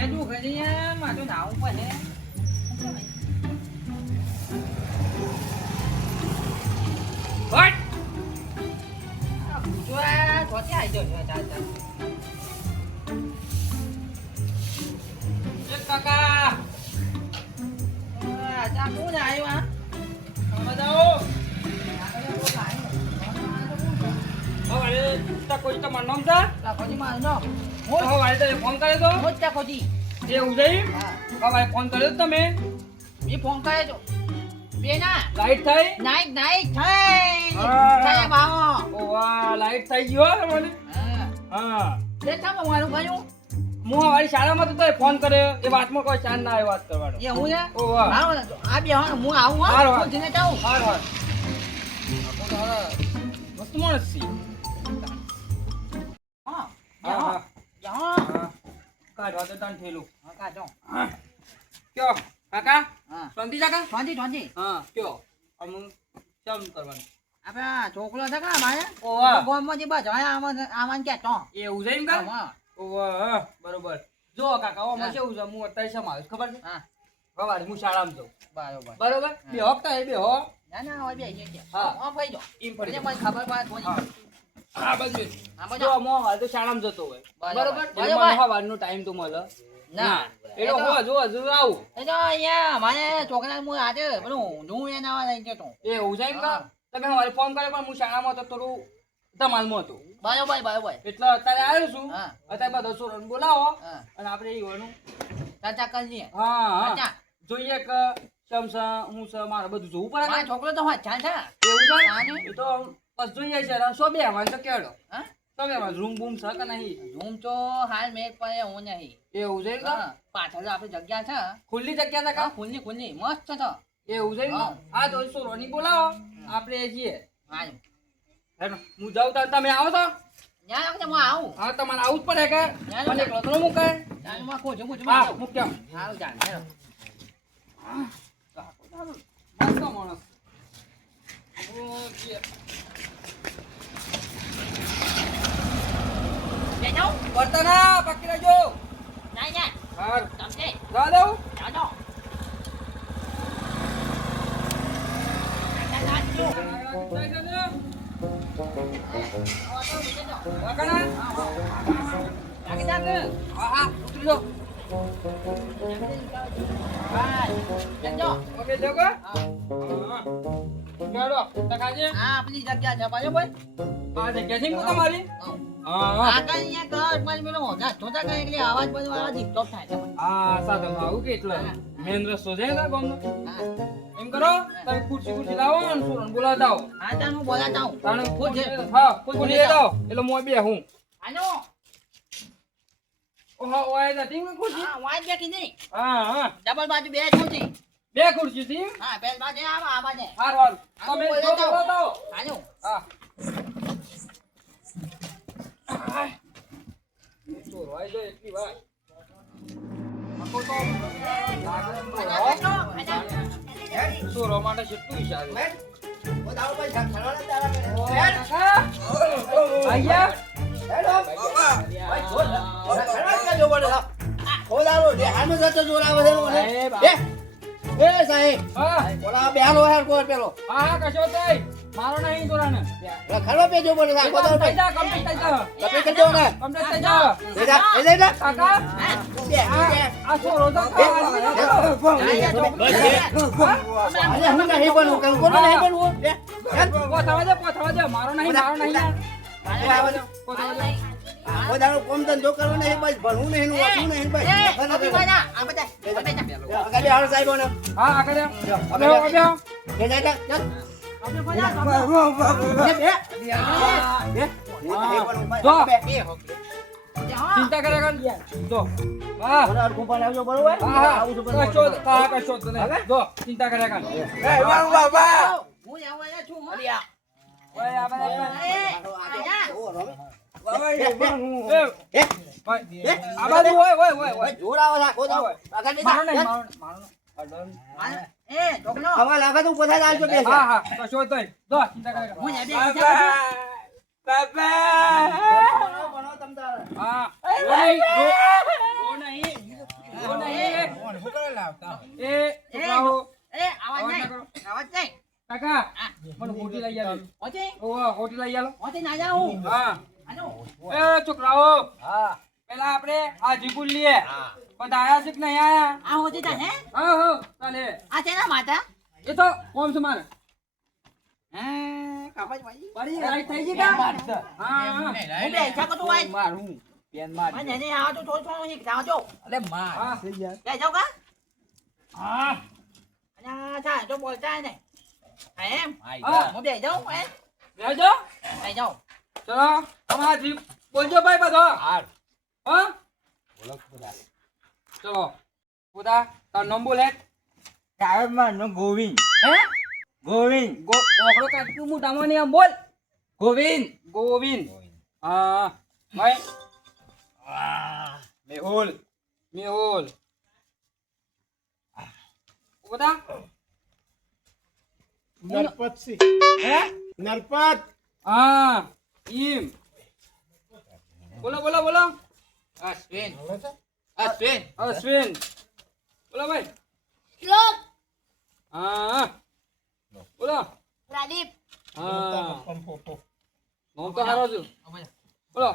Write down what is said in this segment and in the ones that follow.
કેજું ખરી મારું નાવું પડે હટ આ જોતે આવી ગયો ચાલ કાકા જા કોણ આવ્યો આ બતાવો હવે તા કોઈ તમાર નામ છે લાખોજી મારું નામ હું હવે તે ફોન કર્યો તો હું લાખોજી એ ઉજઈ હા હવે ફોન કર્યો તમે એ ફોન કર્યો તો બેના લાઈટ થઈ નાઈટ થઈ થાય બાવો ઓ વાહ લાઈટ થઈ ગયો તમને હા તે તમે મારું ભાઈ હું વાળી શાળામાં તો ફોન કર્યો એ વાતમાં કોઈ ચાન ના આવે વાત કરવાનો એ હું ને ઓ વાહ આ બે હું આવું હા ખોજીને જાઉં હાર મસ્ત માણસ છે કાઢવા તો તન થેલું હા કાઢો કયો કાકા હા શાંતિ કાકા શાંતિ હા કયો અમુક ચમ કરવાનું આપણે છોકરો છે કા મારે ઓવા ગોમમાં જે બસ આમાં કે તો એવું છે એમ કા હા ઓવા બરોબર જો કાકા ઓ મને કેવું છે હું અત્યારે શમ આવ્યો ખબર છે હા સવારે હું શાળામાં જાઉં બરોબર બે હપ્તા એ બે હો ના હોય બે કે હા હા ફઈ જો એમ પડી મને ખબર પાસ હોય હા બસ જો મો હાલ તો શાળામાં જતો હોય બરોબર મને સવારનો ટાઈમ તો મળે ના એલો હો જો આવું એ તો અહીંયા મારે છોકરાને હું આજે પેલું હું એના લઈ જતો એ એવું છે એમ કા તમે મારે ફોન કર્યો પણ હું શાળામાં તો થોડું ધમાલમાં હતો બરાબર એટલે અત્યારે આવ્યો છું અત્યારે બધા છોકરાને બોલાવો અને આપણે ઈવાનું ચાચા કરીએ હા જોઈએ કે સમસા હું સ મારે બધું જોવું પડે છોકરો તો હા ચાલ એવું છે એ તો બસ જોઈએ છે સો બે અમારે તો કેડો હા સો બે અમારે રૂમ બૂમ છે કે નહીં રૂમ તો હાલ મેં પડે હું નહીં એવું છે પાછળ આપણી જગ્યા છે ખુલ્લી જગ્યા છે કા ખુલ્લી મસ્ત છે એવું છે હા તો સોરોની બોલાવો આપણે જઈએ હા હું જાઉં તો તમે આવો તો હું આવું હા તમારે આવું જ પડે કે મને એકલો તો મૂકાય હા મૂક્યા સારું ચાલ માણસ વર્તના પકડી લેજો હા જા દઉં આપણી જગ્યા છે બરાબર આ જગ્યા છે તમારી આવાજ બધું આ ડિસ્ટર્બ થાય છે આ સાધન આવું કે એટલે મેન રસ્તો છે ને ગામનો એમ કરો તમે ખુરશી લાવો અને સુરન બોલાવતા આવો હા તાન હું બોલાવતા આવું તાન ખુરશી હા ખુરશી લઈ આવો એટલે મોય બે હું આનો ઓહો ઓય નથી મે ખુરશી હા વાય બેઠી નહીં હા ડબલ બાજુ બે ખુરશી થી હા બે બાજુ આ બાજુ હાર તમે બોલાવતા આવો આનો હા તો રોય જો એટલી વાર આખો તો સોરો માટે કેટલું વિચાર્યું ઓ દાવ ભાઈ ખરવાના તારા આયા હેલો બાબા ભાઈ જોર ખરવા જો બોલે ઓ દાવ દે હામે જતો જોર આવે છે એ સાહેબ હા ઓલા બેહાલો હેર કોર પેલો હા કશો તઈ મારો નહીં જોરાને ખરવા પે જો બોલે કો દાવ ભાઈ કમ્પ્લીટ થઈ જા કમ્પ્લીટ થઈ જાવ ને કમ્પ્લીટ થઈ જા એ જા કાકા આ સોરો તો હું નહીં બનવું કોણ નહીં બનવું પોથવા દે મારો નહીં ઓ દાનો કોમ ધંધો કરવો નહીં બસ ભણવું નહીં વાંચવું નહીં બસ આ બધા આગળ હાલ સાહેબ ને હા આગળ એ જા ચાલ ચિંતા કરે કર જો હા ઓર કુંપા લાવજો બરોબર હા કશો તને જો ચિંતા કરે કર એ બાબા હું આવવાના છું અલિયા ઓય આ બાજુ ઓય જોર આવે છે કો દાવ આગળ એ ડોકનો હવા લાગે તો પોતા ચાલજો બે હા કશો તોય જો ચિંતા કરે હું બે બાબા બનો તમ તાર હા ઓ નહીં વાંધો નહીં. છોકરાઓ, અવાજ ના કરો. કાકા મને હોટી લઈ આલો. હોટી લઈ આલો. હા. એ છોકરાઓ, પેલા આપણે આ જીગુલ લીએ. પણ આયા છે કે નહીં આયા? હા ચાલે. એ તો કોમ છે મારે. પડી રાઈટ થઈ ગઈ કા? હા. મારું પેન માર અલે માર રહેજો. ચલો તમારા જી બોલજો ભાઈ બધો. હા. ચલો પૂરા તાર નામ બોલે. ગોવિંદ હે ગોવિંદ ઓકડો કાઢ્યું હું તમને આમ બોલ. ગોવિંદ. હા ભાઈ. મેહુલ. પૂરા નરપત સી હે નરપત હા ઈમ. બોલો. અશ્વિન બોલો ભાઈ. હા બોલો. હા હું તો હારો છું. બોલો.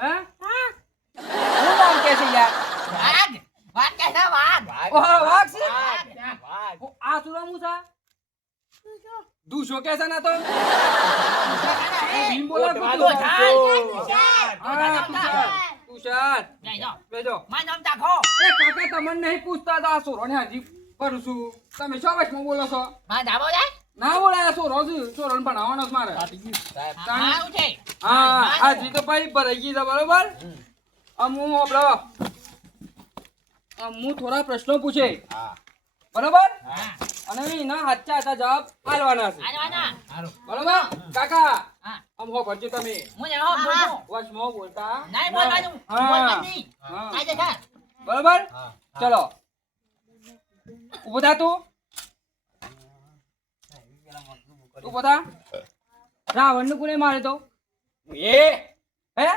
હે હું નામ કે છે યાર? ઓહ વાઘ છે. આ સુરામુ છે. દુશો કે છે ના તો ભીમ બોલા તુષાર બેજો. અરે કાકા તમને નહીં પૂછતા તો આ સોરો ને હજી કરું છું. તમે શું વાસમાં બોલો છો? ના બોલાય સોરો છું. સોરો ભણાવવાનો છે મારે. હા હાજી તો ભાઈ ભરાઈ ગઈ છે બરોબર. હું થોડા પ્રશ્નો પૂછે બરોબર અને એના સાચા હતા જવાબ આલવાના છે બરોબર. કાકા આમ હો ભરજો તમે વચમાં બોલતા બરોબર. ચલો ઉભો થા. તું ઉભો થા. રાવણ ને કોને મારે તો? હે આ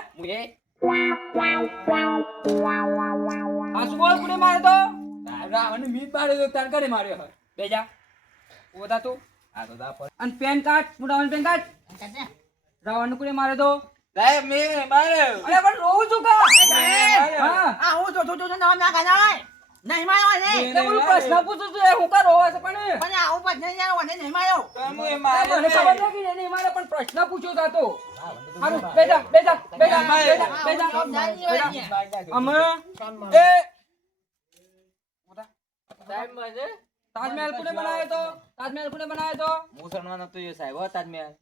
શું બોલ? કોને મારે તો? રાવણ ને મીત માર્યો તો તાર કરે માર્યો. બેજા ઉભો થા તું. અને પેન કાર્ડ મોટાવાનું પેન કાર્ડ. રાવણ ને કોને મારે તો? સાહેબ મે માર્યો. અરે પણ રોવું છું કા? એટલે બોલું પ્રશ્ન પૂછું છું. હું કા રોવા છે પણ? મને ખબર નથી કે નહીં મારે પણ પ્રશ્ન પૂછ્યો હતો. હારું બેજા. અમે એ સાહેબ મને તાજમહેલ કોને બનાવ્યો તો? મુસલમાન હતો એ સાહેબ હો તાજમહેલ.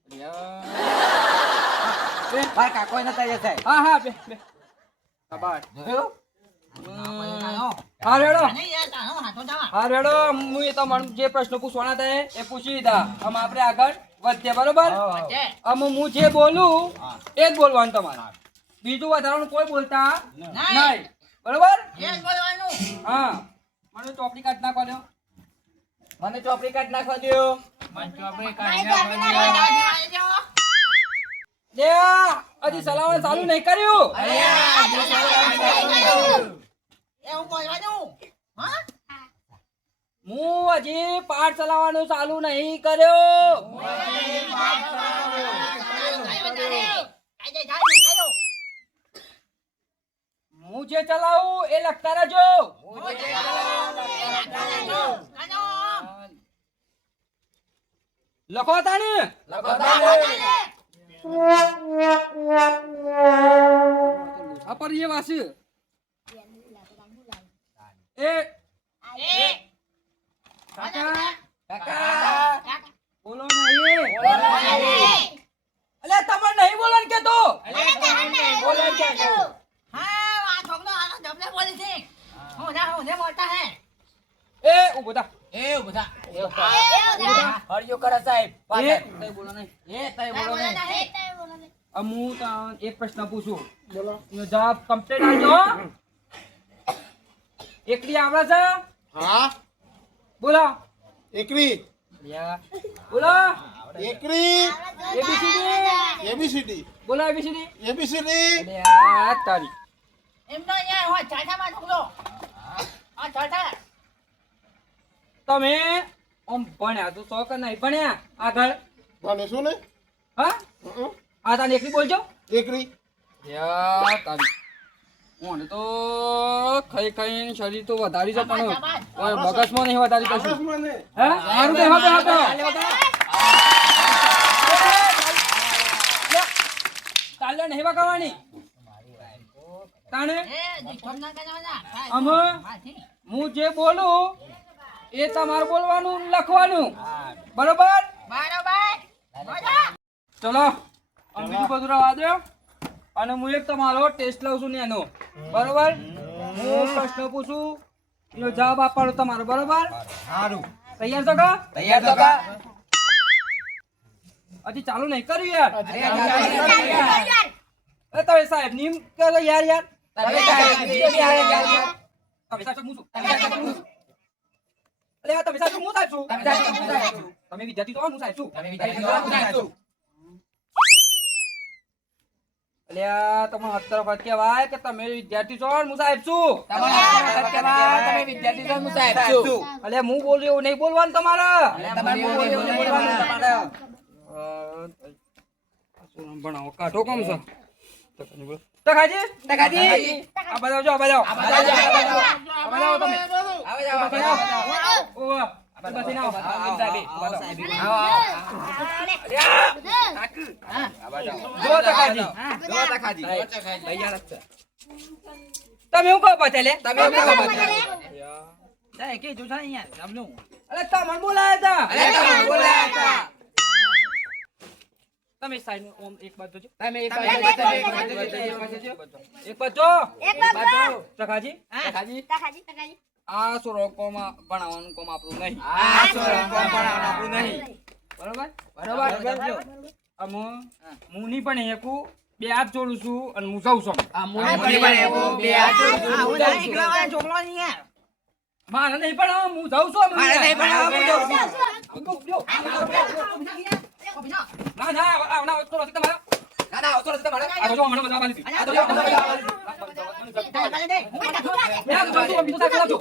બે મારા કાકો નતા એ સાહેબ. હા બે આભાર. હા રેડો હું એ તો જે પ્રશ્ન પૂછવાના હતા એ પૂછી લીધા. અમે આપણે આગળ વધીએ બરોબર. હું જે બોલું એ જ બોલવાનું તમારે. બીજું વધારાનું કોઈ બોલતા નહીં બરોબર. હા મને ચોપડી કાઢ નાખવા દો. મને ચોપડી કાઢ નાખવા દ્યો. લે હજી સલાવણ ચાલુ નહીં કર્યું. હું હજી પાઠ ચલાવવાનું ચાલુ નહીં કર્યો. હું જે ચલાવું એ લખતા રહેજો. લખો તાને. પર એ વાસ એ કાકા બોલો નહીં. અલે તમે નહીં બોલો ને કે તો બોલો કે એ ઉભો થા. હરિયો કરે સાહેબ. એ તઈ બોલો નહીં. હું તમને એક પ્રશ્ન પૂછું. બોલો એનો જવાબ કમ્પ્લીટ આપજો. એકડી આવડે છે? હા બોલો એકરી બોલો એકરી એબીસીડી બોલો એબીસીડી એબીસીડી અરે આ તારી તમે આમ ભણ્યા તો સો કે નહીં ભણ્યા આગળ ભણે શું ને હા આ તાને એકલી બોલજો એકરી યાર તારી ઓને તો ખાઈ ખાઈને શરીર તો વધારી છે પણ મગજમાં નહીં વધારી કશું આકાશમાં ને હે મારું બે હતો તાલે નહીં વગાવાની તાણે અમે હું જે બોલું એ તમારે બોલવાનું લખવાનું બરોબર ચલો આમ બીજું બધું રવા દો અને હું એક તમારો ટેસ્ટ લઉં છું ને એનો બરોબર હું પ્રશ્ન પૂછું એનો જવાબ આપવાનો તમારો બરોબર સારું તૈયાર છો કા તૈયાર તો કા હજી ચાલુ નહીં કર્યું યાર અરે તમે સાહેબ ની કરો યાર યાર તમે સાહેબ તમે સાહેબ હું છું અરે આ તમે સાહેબ હું સાહેબ છું તમે વિદ્યાર્થી તો હું સાહેબ છું અલે આ તમે હત્તર વખત કહેવાય કે તમે વિદ્યાર્થી છો હું સાહેબ છું તમે વિદ્યાર્થી છો હું સાહેબ છું અલે હું બોલ્યો એવું નહીં બોલવાનું તમારે તમારે બોલવાનું તમારે ભણાવો કાઢો કોમ છો તકાજી આ બતાવજો આ બતાવો તમે ઓવા આ બતાવી નાઓ જો તકાજી તૈયાર જ છે તમે હું કહો પટેલે તમે એવું કહો બચ્ચા. કે જો છે યાર સમનું અરે તમને બોલાયા હતા તમે સાઈડ ઓમ એક બાજુ જોજો તમે એક બાજુ એક બાજુ તકાજી કાકાજી આ સુરકોમાં ભણાવવાનું કોમ આપણું નહીં આ સોરંગ કોણ પણ આપણું નહીં બરોબર બરોબર હું નહીં પણ એકું બે હાથ જોડું છું અને હું જઉં છું આ મુની પણ એવું બે હાથ મારે નહીં પણ હું જઉં છું મારે નહીં પણ હું જઉં છું. ના ના ના થોડો તમારા ના ના આવતો રસ્તે મળે આ જો મને મજા આવી આ તો બીજું સાહેબ લાવજો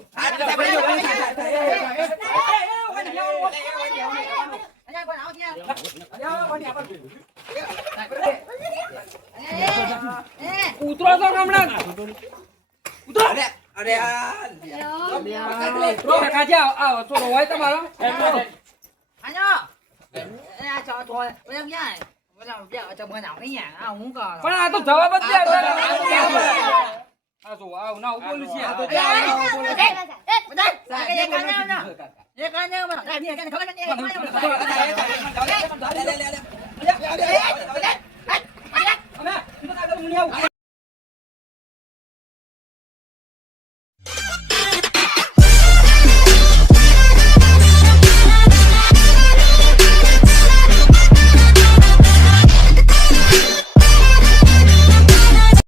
ઉતરો તો હમણાં ઉતરો અરે આ કાજી આવો થોડો હોય તમારો પણ આ તો જવાબ જ દે આ જો આવ ના બોલું છે